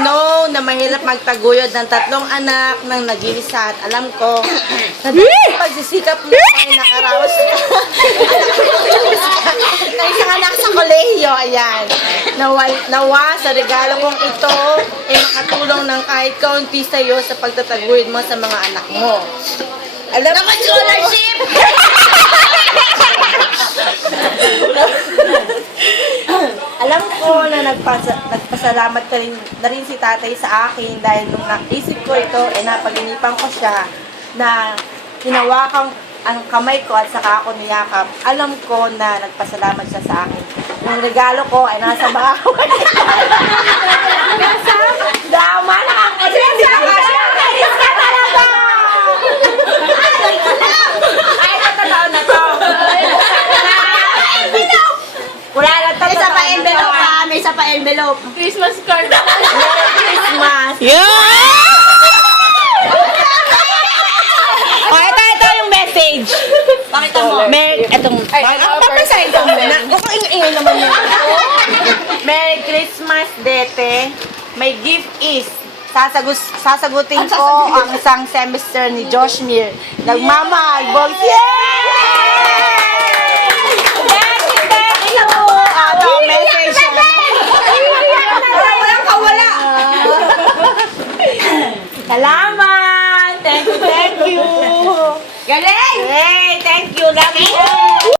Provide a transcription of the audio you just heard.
know na mahirap magtaguyod ng 3 anak ng nag-iisa at alam ko na pagsisikap mo ay nakaraos ng isang anak sa kolehiyo. Ayan. Nawa sa regalo kong ito ay makatulong ng kahit kaunti sa'yo sa pagtataguyod mo sa mga anak mo. Alam mo, scholarship! Alam ko na nagpasalamat ka rin, na rin si tatay sa akin dahil nung naisip ko ito, napaginipan ko siya na hinawakan ang kamay ko at saka ako niyakap. Alam ko na nagpasalamat siya sa akin. Yung regalo ko ay nasa bahay. Dama na ang kasensya ka siya! Kalis ka talaga! Ay, totoo na to. Wala na to. May isa pa envelope ha. May isa pa envelope. Christmas card. Merry Christmas! Oh, ito yung message. Pakita mo. Papasahin ko muna. Mukhang ingay naman yun. Merry Christmas, Dete. My gift is, sasagutin ko ang isang semester ni Josh Mir. Nagmamahal, boys. Yay! Thank you! Ito, message. Walang kawala. Salamat! Thank you! Galing! Hey, thank you! Love you!